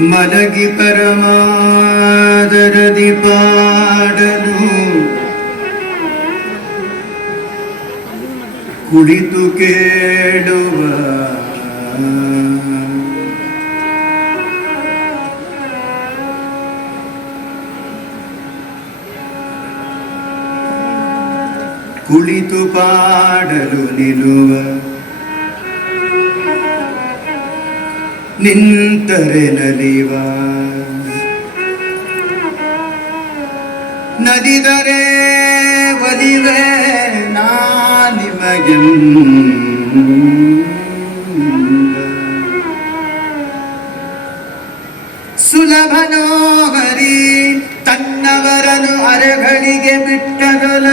ಮಲಗಿ ಪರಮಾದರದಿ ಪಾಡಲು. ಕುಳಿತು ಕೇಳುವ. ಕುಳಿತು ಪಾಡಲು ನಿಲುವ. ನಿಂತರೆ ನಲಿವ ನದಿದರೆ ಒಲಿವೆ ನಾ ನಿಮಗೆ ಸುಲಭನೋ ಹರಿ ತನ್ನವರನು ಅರೆಗಳಿಗೆ ಬಿಟ್ಟರಲ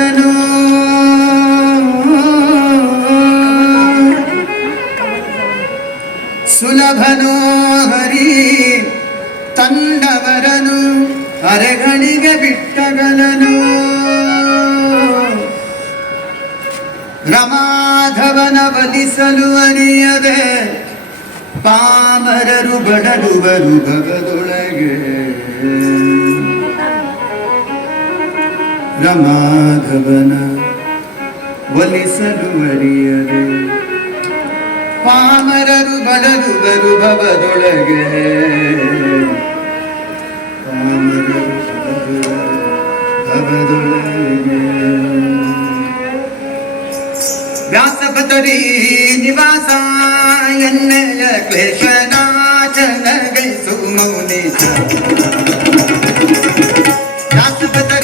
ಅರೆಗಳಿಗೆ ಬಿಟ್ಟಗಲನು. ರಮಾಧವನ ಬಲಿಸಲು ಅರಿಯದೆ ಪಾಮರರು ಬಡಲುವರು ಭಗದೊಳಗೆ ರಮಾಧವನ ಒಲಿಸಲು ಅರಿಯದೆ ಪಾಮರರು ಬಡಲುವರು ಭವದೊಳಗೆ व्यासपतरी निवासा यन्नय क्लेशनाचन गैसु मौनेश व्यासपतरी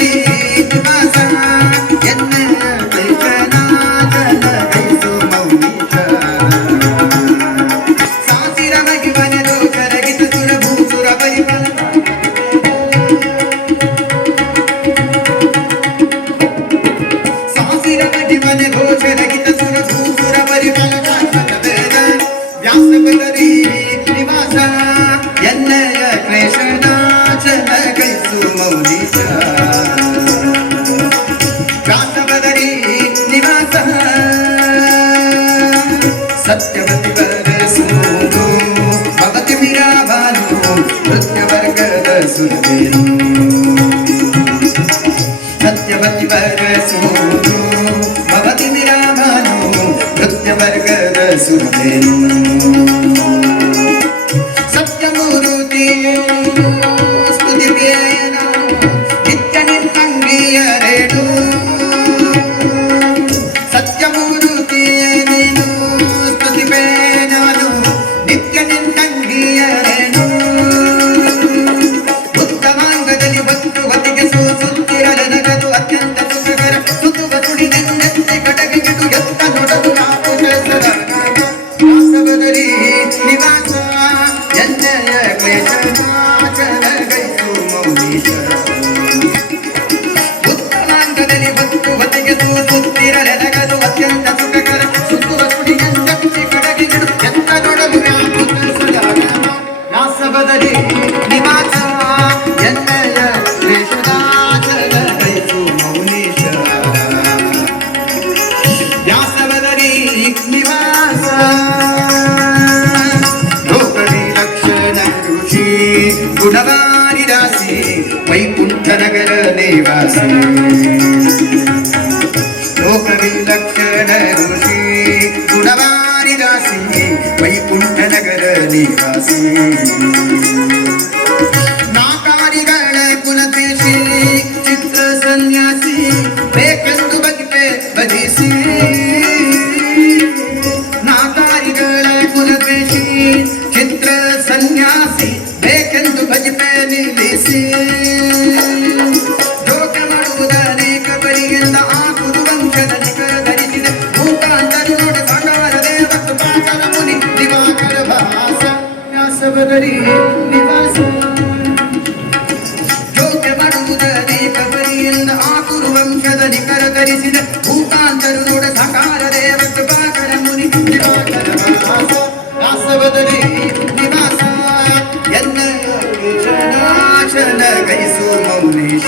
ಇರಲಿಲ್ಲ ಆಕುರು ವಂಶದಲ್ಲಿ ಕರತರಿಸಿದ ಭೂತಾಂತರುನೋಡ ಸಕಾರ ದೇವ ಕೃಪಾಕರ ಮುನಿ ರಾಸವದಲ್ಲಿ ನಿವಾಸ ಎಲ್ಲ ಚನ ಗೈಸು ಮೌನೇಶ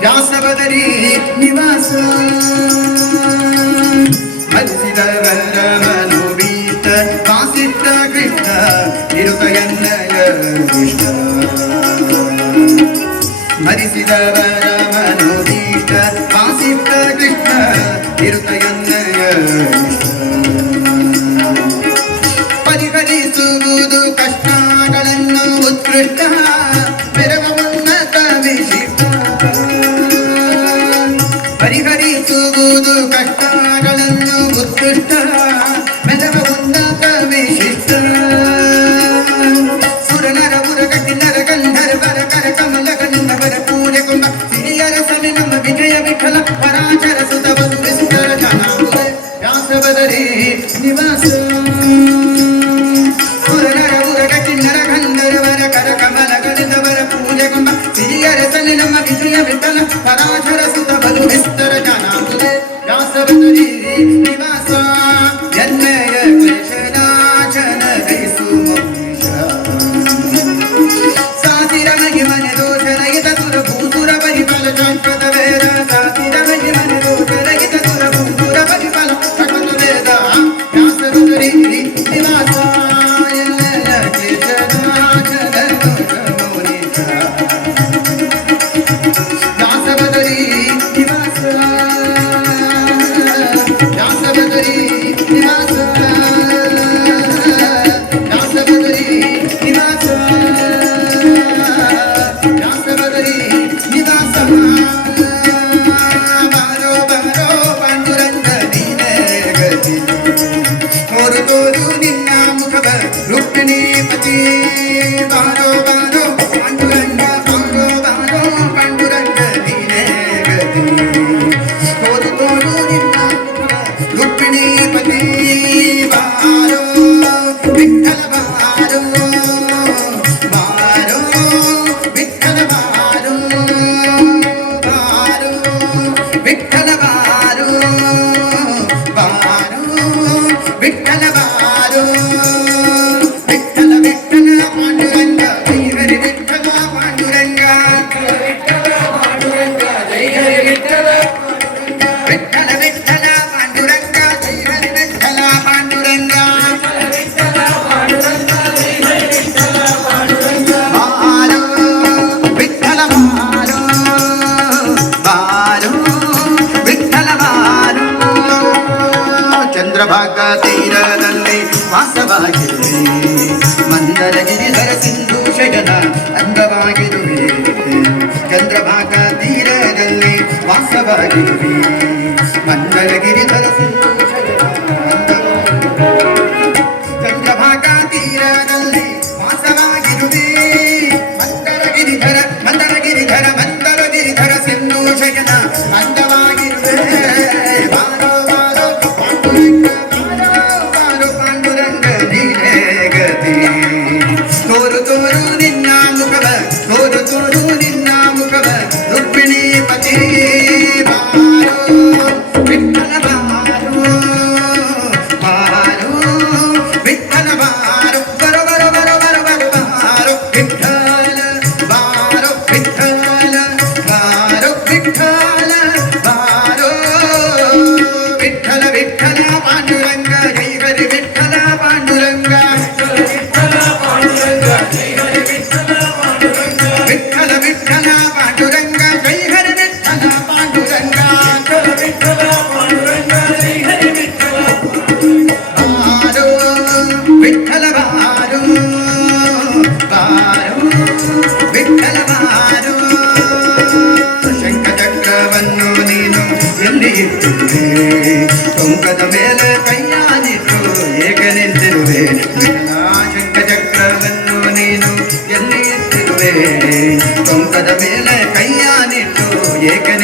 ವ್ಯಾಸವದರಿ ನಿವಾಸ ಹರಿಸಿದವರ ಮನೋಬೀತ ಕಾಸಿದ್ದ ಕೃಷ್ಣ ಇರುತ ಎನ್ನಯ ಕೃಷ್ಣ ಹರಿಸಿದ ಬರವನು ದೀಷ್ಟ ವಾಸಿತ ಕೃಷ್ಣ ತಿರುತಯನ್ನಯ పరాచర ಲೋಕ ತೀರದಲ್ಲಿ ವಾಸವಾಗಿರುವೆ ಮಂದರ ಗಿರಿಧರ ಸಿಂಧು ಶಯನ ಅಂದವಾಗಿರುವೆ ಚಂದ್ರಭಾಗ ತೀರದಲ್ಲಿ ವಾಸವಾಗಿರುವೆ ಮಂದರ ಗಿರಿಧರ ಪದ ಮೇಲೆ ಕೈಯ ನಿಟ್ಟು ಏಕನೇ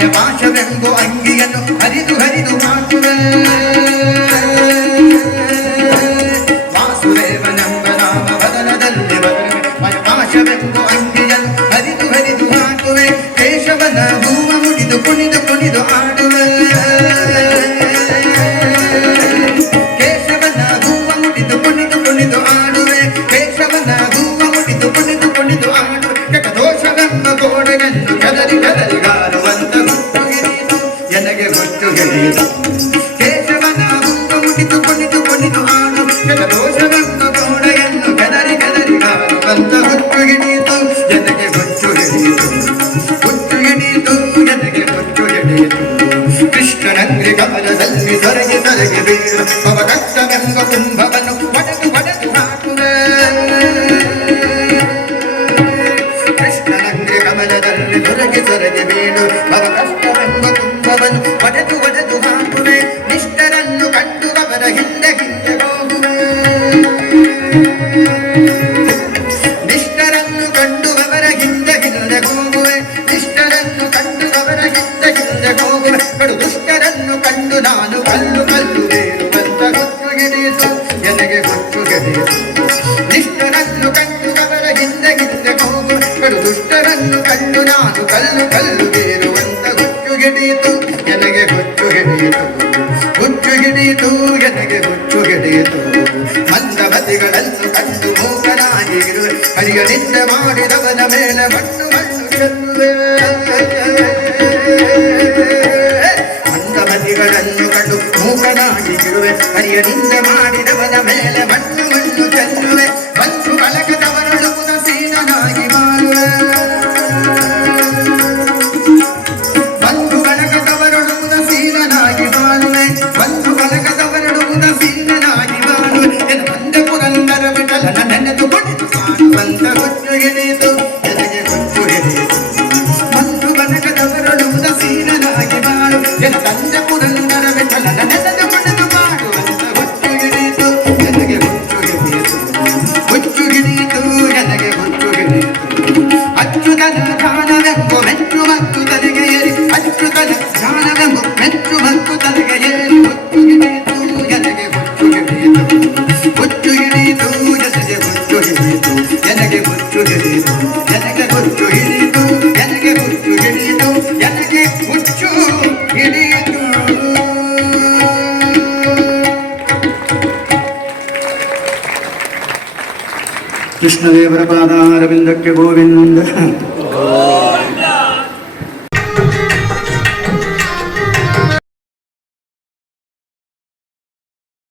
ಮಾಯ ಪಾಶವೆಂಬು ಅಂಗಿಯನ್ನು ಹರಿದು ಹರಿದು ಮಾತುವೆ ವಾಸುದೇವನೆಂಬ ರಾಮ ಬದನದಲ್ಲಿ ಬರುವೆ ಮಾಯ ಅಂಗಿಯನ್ನು ಹರಿದು ಹರಿದು ಹಾಕುವೆ ಕೇಶವನ ಹೂವ ಮುಡಿದು ಕುಣಿದು ಕುಣಿದು ಆಡುವೆ ಕೇಶವನ ಹೂವ ಮುಡಿದು ಕುಣಿದು ಕುಣಿದು ಆಡುವೆ ಕೇಶವನ ಹೂವ ಮುಡಿದು ಕುಣಿದು ಕುಣಿದು ಆಡುವೆ ಕಟ ದೋಷವೆಂಬ ಗೋಡೆಯನ್ನು ಕದರಿ ಕದರಿ ಕೃಷ್ಣನಗ್ರಿಗಾಲ ಸಲ್ಲಿ ಸರಗಿ ಸರಗಿ ಬೀರು ಪವಕಟ್ಟವೆಂಬ ಕುಂಭ ಹೊಚ್ಚುಗೆಡೆಯಿತು ಹುಚ್ಚುಗಿಡಿತು ಎನಗೆ ಹುಚ್ಚುಗೆಡೆಯಿತು ಮಂದಮತಿಗಳನ್ನು ಕಂಡು ಮೂಕನಾಗಿರು ಹರಿಯ ನಿಂದ ಮಾಡಿದವನ ಮೇಲೆ ಮಣ್ಣು ಮಣ್ಣು ಚೆಲ್ಲುವೆ. ಮಂದಮತಿಗಳನ್ನು ಕಂಡು ಮೂಕನಾಗಿರುವೆ ಹರಿಯ ನಿಂದ ಮಾಡಿ ഗുരുപാദാരവിന്ദക്ക് ഗോവിന്ദ.